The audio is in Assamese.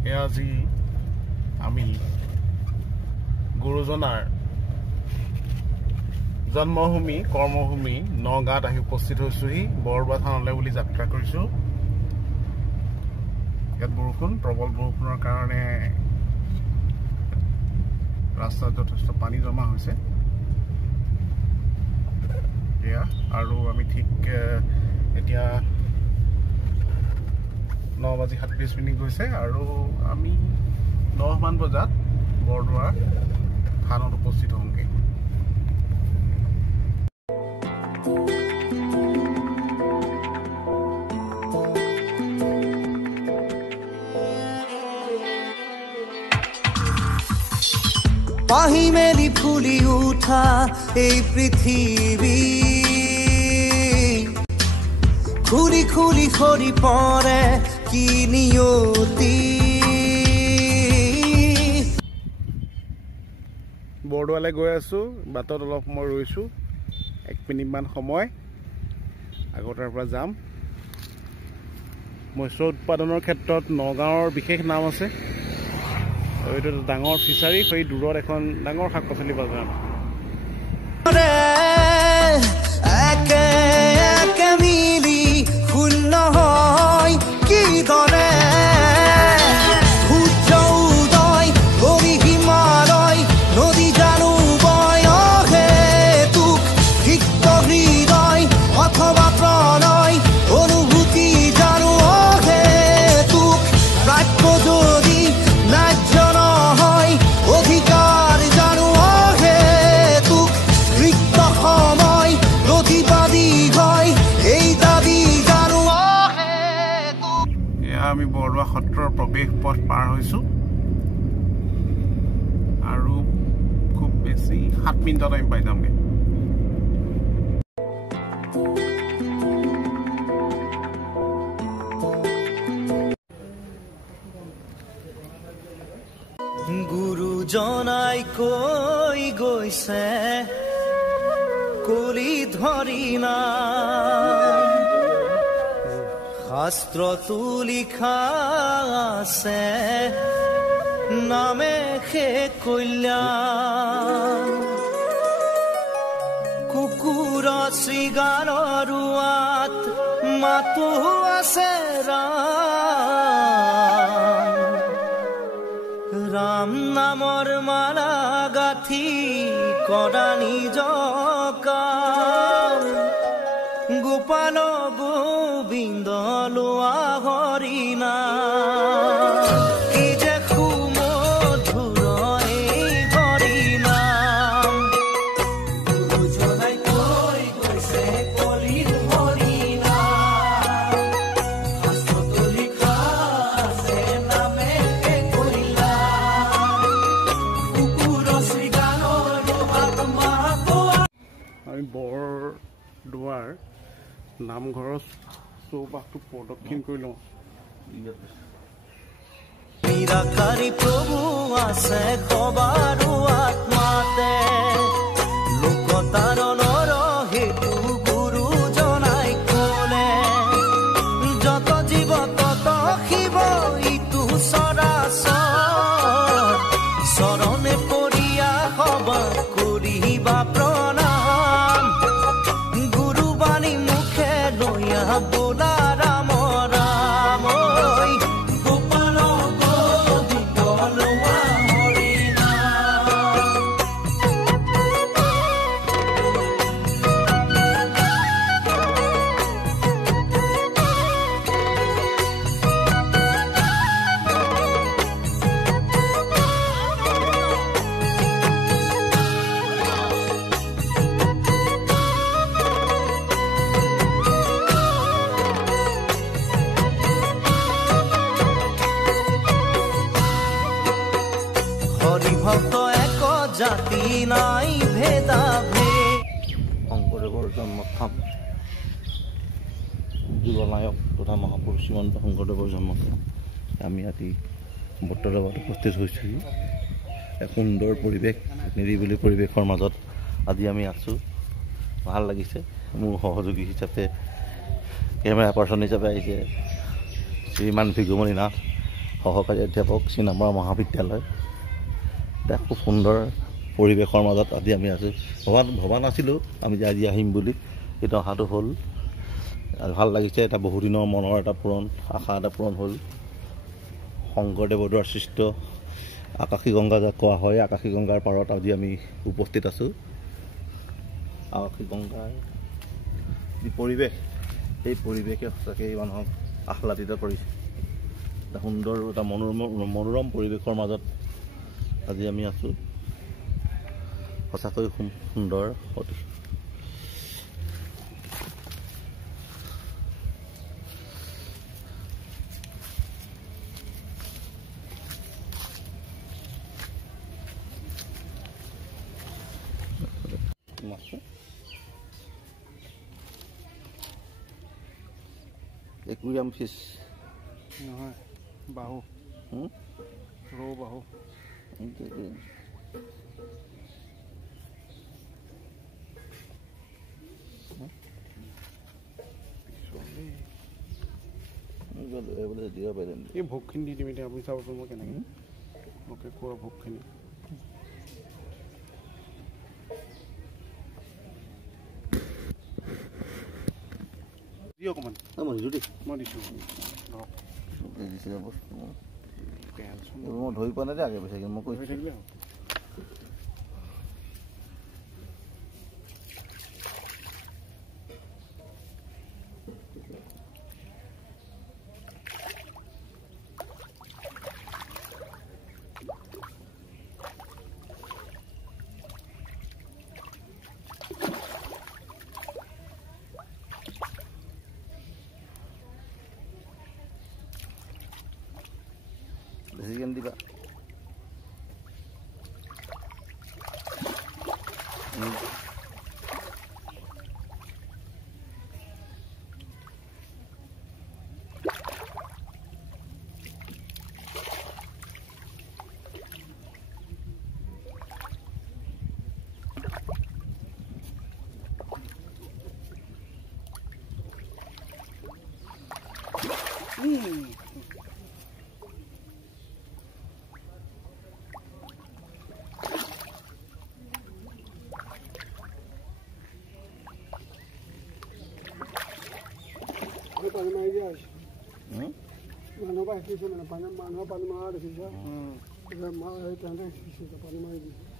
আজি আমি গুৰুজনাৰ জন্মভূমি কৰ্মভূমি নগাঁৱত আহি উপস্থিত হৈছোহি। বৰদোৱা থানলৈ বুলি যাত্ৰা কৰিছোঁ। ইয়াত বৰষুণ, প্ৰবল বৰষুণৰ কাৰণে ৰাস্তাত যথেষ্ট পানী জমা হৈছে। এয়া আৰু আমি ঠিক এতিয়া 9:37 গৈছে আৰু আমি 10 মান বজাত বৰদোৱা থানত উপস্থিত হ'মগৈ। পাহি মেলি ফুলি উঠা এই পৃথিৱী খুলি খুলি সৰি পৰে কি নিয়তি। বৰদোৱালৈ গৈ আছোঁ। বাটত অলপ সময় ৰৈছোঁ, 1 মিনিটমান সময় আকৌ তাৰ পৰা যাম। মৎস্য উৎপাদনৰ ক্ষেত্ৰত নগাঁৱৰ বিশেষ নাম আছে। এইটো ডাঙৰ ফিচাৰী, সেই দূৰত এখন ডাঙৰ শাক পাচলি বজাৰ। একে একে মিলি শূন্য হয় কি দৰে সূৰ্য উদয় কৰি হিমালয় নদী জানো বয় হেতুক সিক্ত হৃদয় অথবা প্ৰণয় অনুভূতি জানো হেতুক প্ৰাপ্য যদি ন্যায্য নহয় অধিকাৰ জানো হেতুক ৰিক্ত সময় প্ৰতিবাদী হয় এই দাবী জানো হেতুক। এয়া আমি বৰদোৱা সত্ৰৰ প্ৰৱেশ পথ পাৰ হৈছোঁ আৰু খুব বেছি 7 মিনিটত আমি পাই যামগৈ। গুৰুজনাই কৈ গৈছে কলি ধৰি না শাস্ত্ৰতো লিখা আছে নামে সে কল্যাণ। কুকুৰ শৃগালৰ ৰোৱাত মাতো আছে ৰাম নামৰ মালা গাঁঠি কৰা নিজ কাম। গোপাল গোবিন্দ লোৱা হৰিণা কি যে সুমধুৰ এই হৰিনাম। গুৰুজনাই কৈ গৈছে কলিৰ হৰিণা শাস্ত্ৰতো লিখা আছে নামে আমি বৰদোৱাৰ নামঘৰৰ চৌপাশটো প্ৰদক্ষিণ কৰি লওঁ। নিৰাকাৰী প্ৰভু আছে সবাৰো আত্মাতে লোকতাৰণৰ হেতু গুৰুজনাই ক'লে যত জীৱ তত শিৱ ইটো চৰাচৰ চৰণে পৰিয়া সবা কৰিবা প্ৰণাম। গুৰুবাণী মুখে লৈয়া বোলা ৰাম ৰাম গোপাল গোবিন্দ লোৱা হৰিণা। হৰিভক্ত এক জাতি নাই ভেদা ভেদ। শংকৰদেৱৰ জন্মস্থান, যুগনায়ক তথা মহাপুৰুষ শ্ৰীমন্ত শংকৰদেৱৰ জন্মস্থান। আমি আজি বৰদোৱাত উপস্থিত হৈছোঁহি। এক সুন্দৰ পৰিৱেশ, নিৰিবিলি পৰিৱেশৰ মাজত আজি আমি আছোঁ। ভাল লাগিছে। মোৰ সহযোগী হিচাপে কেমেৰা পাৰ্চন হিচাপে আহিছে শ্ৰীমান ভিগুমণি নাথ সহকাৰী অধ্যাপক চিনামৰা মহাবিদ্যালয়। এটা খুব সুন্দৰ পৰিৱেশৰ মাজত আজি আমি আছোঁ। ভবা নাছিলোঁ আমি যে আজি আহিম বুলি, কিন্তু অহাটো হ'ল। ভাল লাগিছে, এটা বহুদিনৰ মনৰ এটা আশা এটা পূৰণ হ'ল। শংকৰদেৱ বৰদোৱাৰ সৃষ্ট আকাশী গংগা যাক কোৱা হয়, আকাশী গংগাৰ পাৰত আজি আমি উপস্থিত আছোঁ। আকাশী গংগাৰ যি পৰিৱেশ, সেই পৰিৱেশে সঁচাকৈ মানুহক আহ্লাদিত কৰিছে। এটা সুন্দৰ, এটা মনোৰম পৰিৱেশৰ মাজত আজি আমি আছোঁ। সঁচাকৈ সুন্দৰ অতি। একুৰিয়াম ফিছ নহয়, বাহু ৰৌ বাহু। এই ভোগখিনি দি দিম এতিয়া, আপুনি চাবচোন মই কেনেকৈ মোকে খোৱা ভোগখিনি। অকণমান মই দিছোঁ দেই, মই দিছোঁ মই ধৰি পোৱা নাই যে আগে পিছে মই কৈ থাকিলে বেছিকৈ দিবা। পানী মাৰি দিয়া হৈছে। মানুহৰ পৰা শিকিছে, মানে মানুহৰ পানী মৰা দেখিছে, মাৰ সেই তেনেকৈ শিকিছে, পানী মাৰি দিছে।